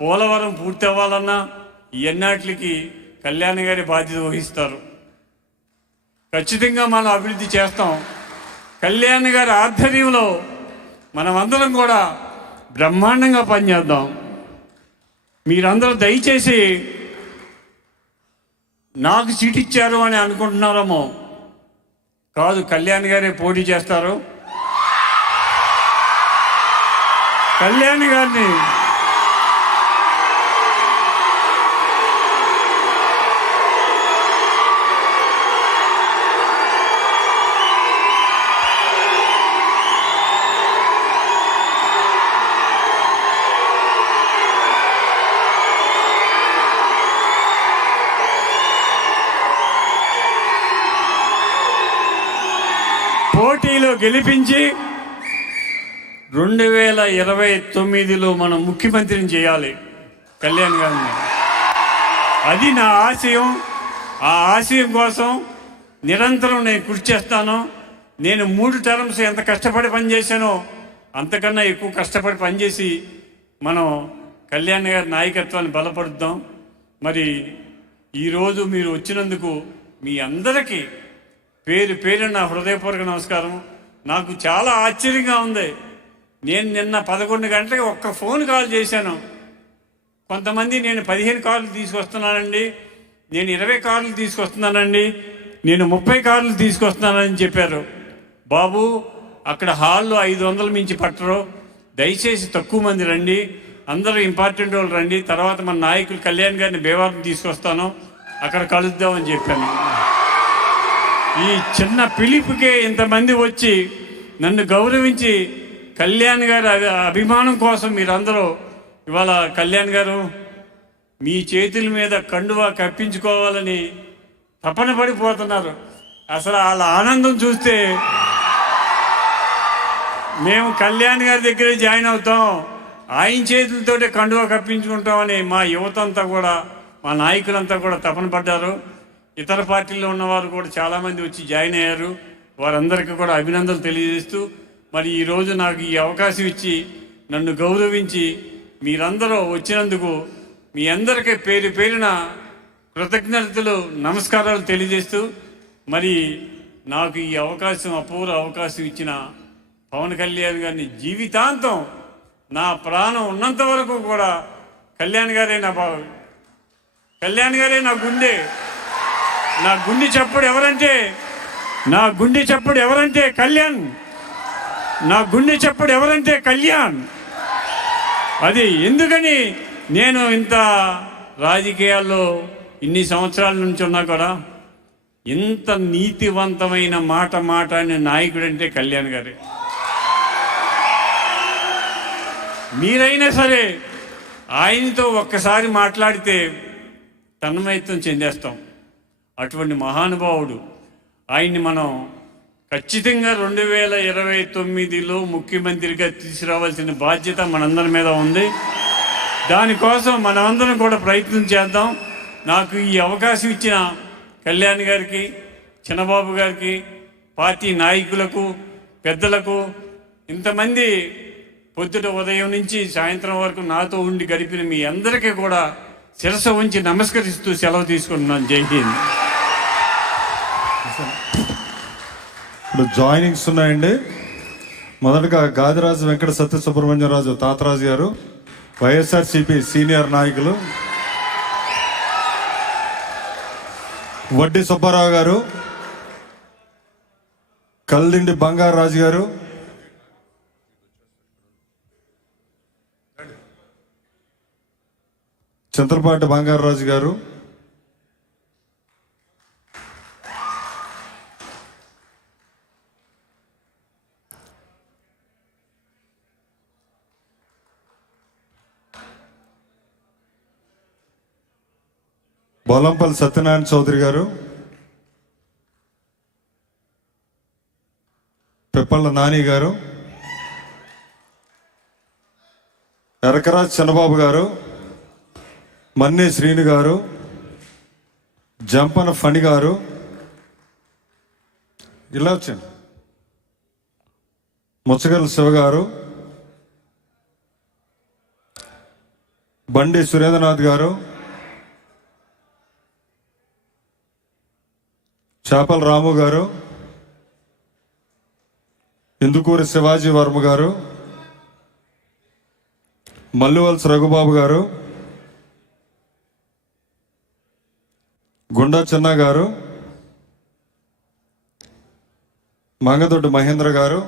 పోలవరం పూర్తి అవ్వాలన్నా ఎన్నాటికి కళ్యాణ్ గారి బాధ్యత వహిస్తారు. ఖచ్చితంగా మనం అభివృద్ధి చేస్తాం. కళ్యాణ్ గారి ఆధ్వర్యంలో మనమందరం కూడా బ్రహ్మాండంగా పనిచేద్దాం. మీరందరూ దయచేసి నాకు సీట్ ఇచ్చారు అని అనుకుంటున్నారేమో, కాదు, కళ్యాణ్ గారే పోటీ చేస్తారు. కళ్యాణ్ గారిని పోటీలో గెలిపించి 2029లో మనం ముఖ్యమంత్రిని చేయాలి కళ్యాణ్ గారిని. అది నా ఆశయం. ఆ ఆశయం కోసం నిరంతరం నేను కృషి చేస్తాను. నేను 3 టర్మ్స్ ఎంత కష్టపడి పనిచేశానో అంతకన్నా ఎక్కువ కష్టపడి పనిచేసి మనం కళ్యాణ్ గారి నాయకత్వాన్ని బలపరుద్దాం. మరి ఈరోజు మీరు వచ్చినందుకు మీ అందరికీ పేరు పేరు నా హృదయపూర్వక నమస్కారం. నాకు చాలా ఆశ్చర్యంగా ఉంది. నేను నిన్న 11 గంటలకు ఒక్క ఫోన్ కాల్ చేశాను. కొంతమంది నేను 15 కార్లు తీసుకొస్తున్నానండి, నేను 20 కార్లు తీసుకొస్తున్నానండి, నేను 30 కార్లు తీసుకొస్తున్నానని చెప్పారు. బాబు, అక్కడ హాల్లో 500 మించి పట్టరు. దయచేసి తక్కువ మంది రండి, అందరూ ఇంపార్టెంట్ వాళ్ళు రండి. తర్వాత మన నాయకులు కళ్యాణ్ గారిని భీమవరం తీసుకొస్తాను, అక్కడ కలుద్దామని చెప్పాను. ఈ చిన్న పిలుపుకే ఇంతమంది వచ్చి నన్ను గౌరవించి కళ్యాణ్ గారి అభిమానం కోసం మీరందరూ ఇవాళ కళ్యాణ్ గారు మీ చేతుల మీద కండువా కప్పించుకోవాలని తపన పడిపోతున్నారు. అసలు వాళ్ళ ఆనందం చూస్తే మేము కళ్యాణ్ గారి దగ్గరే జాయిన్ అవుతాం, ఆయన చేతులతోటే కండువా కప్పించుకుంటామని మా యువతంతా కూడా, మా నాయకులంతా కూడా తపన పడ్డారు. ఇతర పార్టీల్లో ఉన్నవారు కూడా చాలామంది వచ్చి జాయిన్ అయ్యారు. వారందరికీ కూడా అభినందనలు తెలియజేస్తూ, మరి ఈరోజు నాకు ఈ అవకాశం ఇచ్చి నన్ను గౌరవించి మీరందరూ వచ్చినందుకు మీ అందరికీ పేరు పేరున కృతజ్ఞతలు, నమస్కారాలు తెలియజేస్తూ, మరి నాకు ఈ అవకాశం, అపూర్వ అవకాశం ఇచ్చిన పవన్ కళ్యాణ్ గారిని జీవితాంతం నా ప్రాణం ఉన్నంత వరకు కూడా కళ్యాణ్ గారే నా గుండె. నా గుండె చప్పుడు ఎవరంటే కళ్యాణ్. నా గుండె చప్పుడు ఎవరంటే కళ్యాణ్. అది ఎందుకని నేను ఇంత రాజకీయాల్లో ఇన్ని సంవత్సరాల నుంచి ఉన్నా కూడా ఇంత నీతివంతమైన మాట అనే నాయకుడు అంటే కళ్యాణ్ గారే. మీరైనా సరే ఆయనతో ఒక్కసారి మాట్లాడితే తన్మయత్వం చెందేస్తాం. అటువంటి మహానుభావుడు. ఆయన్ని మనం ఖచ్చితంగా 2029లో ముఖ్యమంత్రిగా తీసుకురావాల్సిన బాధ్యత మనందరి మీద ఉంది. దానికోసం మనమందరం కూడా ప్రయత్నం చేద్దాం. నాకు ఈ అవకాశం ఇచ్చిన కళ్యాణ్ గారికి, చిన్నబాబు గారికి, పార్టీ నాయకులకు, పెద్దలకు, ఇంతమంది పొద్దుట ఉదయం నుంచి సాయంత్రం వరకు నాతో ఉండి గడిపిన మీ అందరికీ కూడా శిరస్సు ఉంచి నమస్కరిస్తూ సెలవు తీసుకుంటున్నాను. జై హింద్. ఇప్పుడు జాయినింగ్స్ ఉన్నాయండి. మొదటగా గాదిరాజు వెంకట సత్యసుబ్రహ్మణ్యరాజు తాతరాజు గారు, వైఎస్ఆర్సీపీ సీనియర్ నాయకులు. వడ్డీ సుబ్బారావు గారు, కల్దిండి బంగారాజు గారు, చింతలపాటి బంగారాజు గారు, బోలంపల్లి సత్యనారాయణ చౌదరి గారు, పెప్పళ్ళ నాని గారు, ఎరకరాజ్ చంద్రబాబు గారు, మన్నే శ్రీను గారు, జంపన ఫణి గారు, ఇలా వచ్చాను, ముచ్చగల శివ గారు, బండి సురేంద్రనాథ్ గారు, చేపల రాము గారు, ఇందుకూరి శివాజీ వర్మ గారు, మల్లువలస రఘుబాబు గారు, గుండా చిన్న గారు, మంగదొడ్డి మహేంద్ర గారు,